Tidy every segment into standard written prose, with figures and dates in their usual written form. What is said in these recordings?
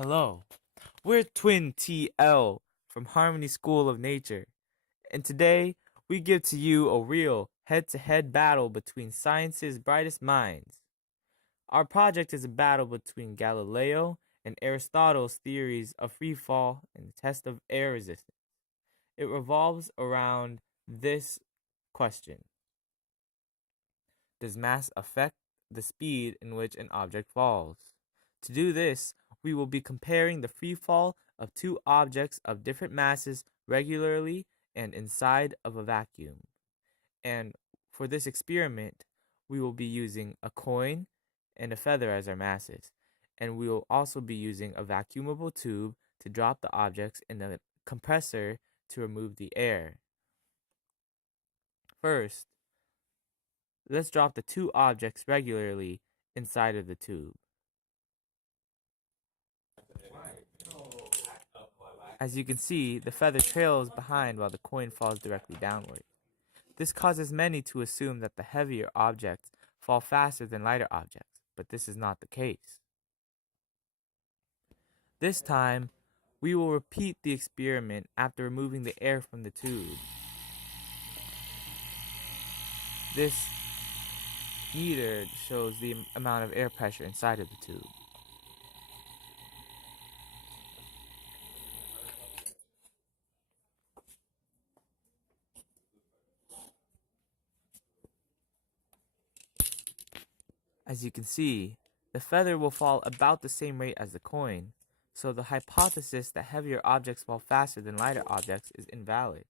Hello, we're Twin TL from Harmony School of Nature, and today we give to you a real head-to-head battle between science's brightest minds. Our project is a battle between Galileo and Aristotle's theories of free fall and the test of air resistance. It revolves around this question: does mass affect the speed in which an object falls? To do this, we will be comparing the free fall of two objects of different masses regularly and inside of a vacuum. And for this experiment, we will be using a coin and a feather as our masses. And we will also be using a vacuumable tube to drop the objects in a compressor to remove the air. First, let's drop the two objects regularly inside of the tube. As you can see, the feather trails behind while the coin falls directly downward. This causes many to assume that the heavier objects fall faster than lighter objects, but this is not the case. This time, we will repeat the experiment after removing the air from the tube. This meter shows the amount of air pressure inside of the tube. As you can see, the feather will fall about the same rate as the coin, so the hypothesis that heavier objects fall faster than lighter objects is invalid.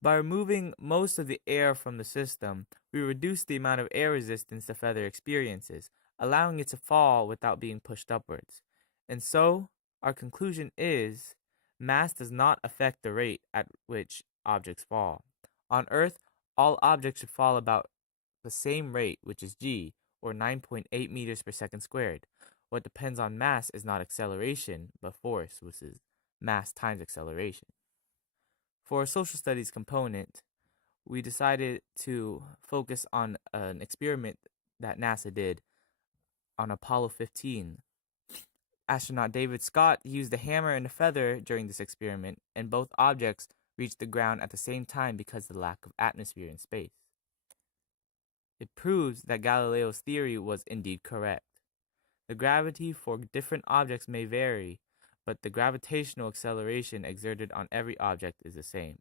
By removing most of the air from the system, we reduce the amount of air resistance the feather experiences, allowing it to fall without being pushed upwards. And so, our conclusion is, mass does not affect the rate at which objects fall. On Earth, all objects should fall about the same rate, which is g, or 9.8 meters per second squared. What depends on mass is not acceleration, but force, which is mass times acceleration. For a social studies component, we decided to focus on an experiment that NASA did on Apollo 15. Astronaut David Scott used a hammer and a feather during this experiment, and both objects reached the ground at the same time because of the lack of atmosphere in space. It proves that Galileo's theory was indeed correct. The gravity for different objects may vary, but the gravitational acceleration exerted on every object is the same.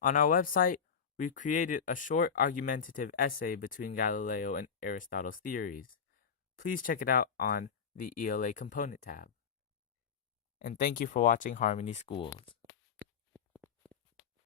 On our website, we've created a short argumentative essay between Galileo and Aristotle's theories. Please check it out on the ELA component tab. And thank you for watching Harmony Schools.